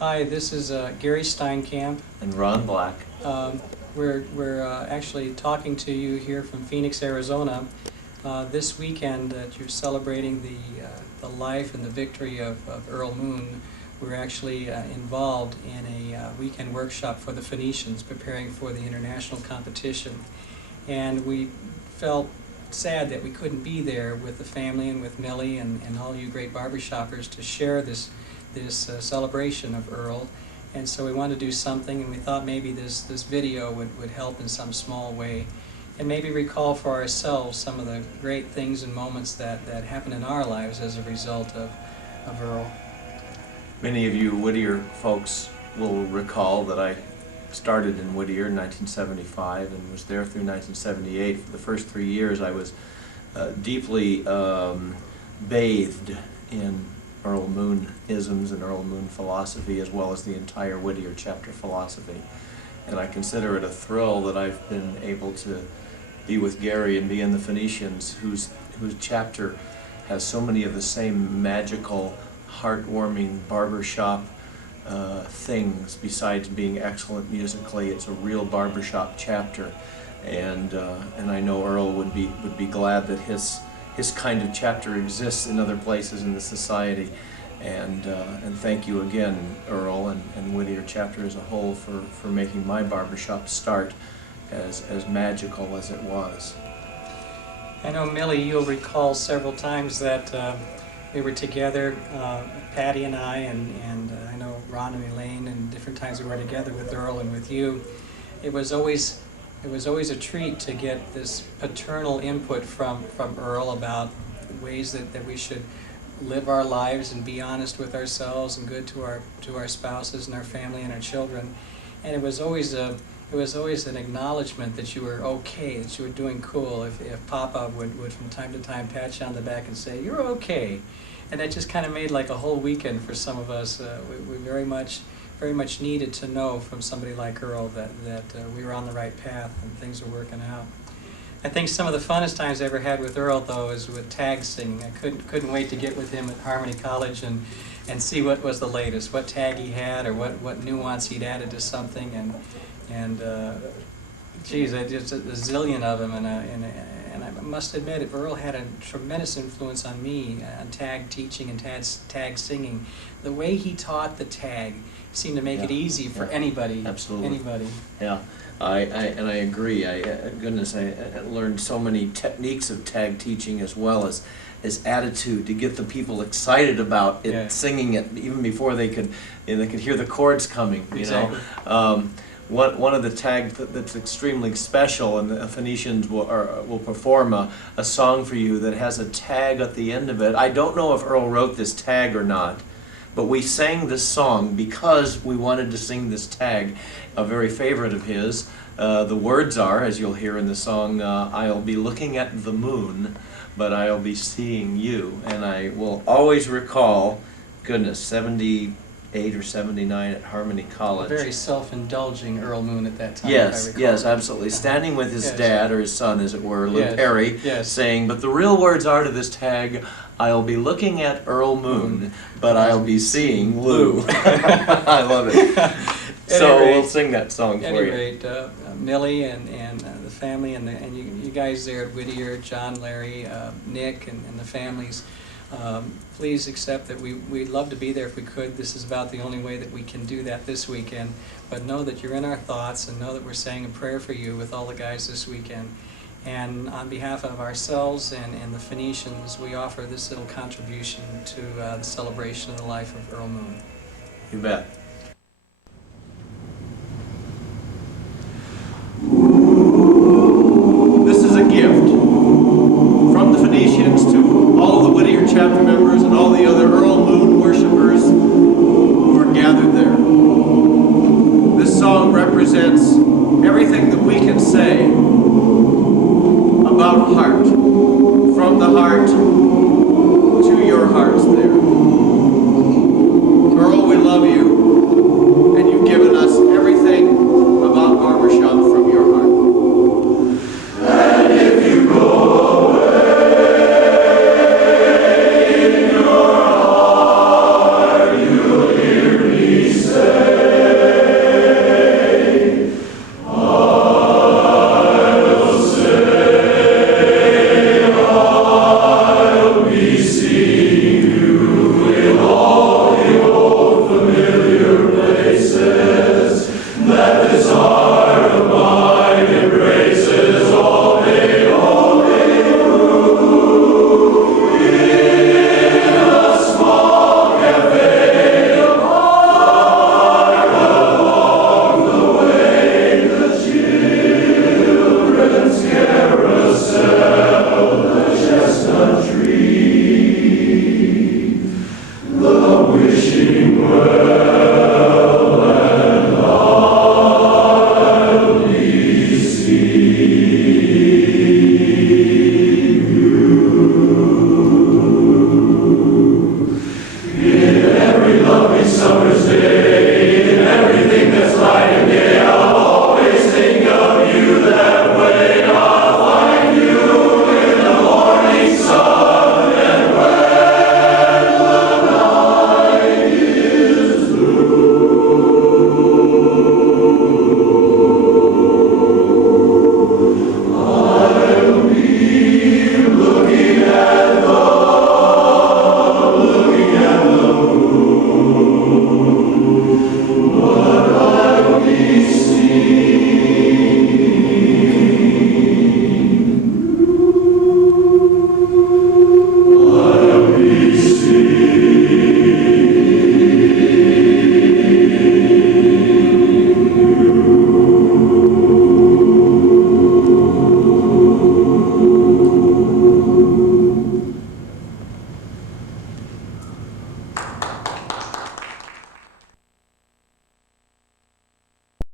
Hi, this is Gary Steinkamp. And Ron Black. We're actually talking to you here from Phoenix, Arizona. This weekend that you're celebrating the life and the victory of Earl Moon, we're actually involved in a weekend workshop for the Phoenicians, preparing for the international competition. And we felt sad that we couldn't be there with the family and with Millie and all you great barbershoppers to share this celebration of Earl. And so we wanted to do something, and we thought maybe this video would help in some small way, and maybe recall for ourselves some of the great things and moments that happened in our lives as a result of Earl. Many of you Whittier folks will recall that I started in Whittier in 1975 and was there through 1978. For the first 3 years I was deeply bathed in Earl Moon isms and Earl Moon philosophy, as well as the entire Whittier chapter philosophy. And I consider it a thrill that I've been able to be with Gary and be in the Phoenicians, whose chapter has so many of the same magical, heartwarming barbershop things. Besides being excellent musically, it's a real barbershop chapter, and I know Earl would be glad that his kind of chapter exists in other places in the society. And thank you again, Earl, and Whittier chapter as a whole for making my barbershop start as magical as it was. I know, Millie, you'll recall several times that we were together, Patty and I I know Ron and Elaine, and different times we were together with Earl and with you. It was always a treat to get this paternal input from Earl about ways that we should live our lives and be honest with ourselves and good to our spouses and our family and our children. And it was always an acknowledgement that you were okay, that you were doing cool. If Papa would from time to time pat you on the back and say, "You're okay," and that just kind of made like a whole weekend for some of us. We very much needed to know from somebody like Earl that we were on the right path and things were working out. I think some of the funnest times I ever had with Earl, though, is with tag singing. I couldn't wait to get with him at Harmony College and see what was the latest, what tag he had, or what nuance he'd added to something, and geez, I just a zillion of them, and I must admit, Earl had a tremendous influence on me on tag teaching and tag singing. The way he taught the tag seemed to make it easy for anybody. Absolutely. Anybody. Yeah, I agree. I learned so many techniques of tag teaching, as well as attitude, to get the people excited about it, singing it even before they could hear the chords coming. You Exactly. know. One of the tags that's extremely special, and the Phoenicians will perform a song for you that has a tag at the end of it. I don't know if Earl wrote this tag or not, but we sang this song because we wanted to sing this tag, a very favorite of his. The words are, as you'll hear in the song, "I'll be looking at the moon, but I'll be seeing you." And I will always recall, goodness, 78 or 79 at Harmony College. A very self-indulging Earl Moon at that time. Yes, if I recall. yes, absolutely. Standing with his dad, or his son, as it were, Luke Perry, yes. saying, "But the real words are to this tag, I'll be looking at Earl Moon, but I'll be seeing Lou." I love it. So we'll sing that song for you. At any rate, Millie and the family and you guys there at Whittier, John, Larry, Nick, and the families, please accept that we'd love to be there if we could. This is about the only way that we can do that this weekend. But know that you're in our thoughts, and know that we're saying a prayer for you with all the guys this weekend. And on behalf of ourselves and the Phoenicians, we offer this little contribution to the celebration of the life of Earl Moon. You bet. This is a gift from the Phoenicians to all the Whittier chapter members and all the other Earl Moon worshipers who are gathered there. This song represents everything that we can say about heart, from the heart to your hearts there. Earl, we love you.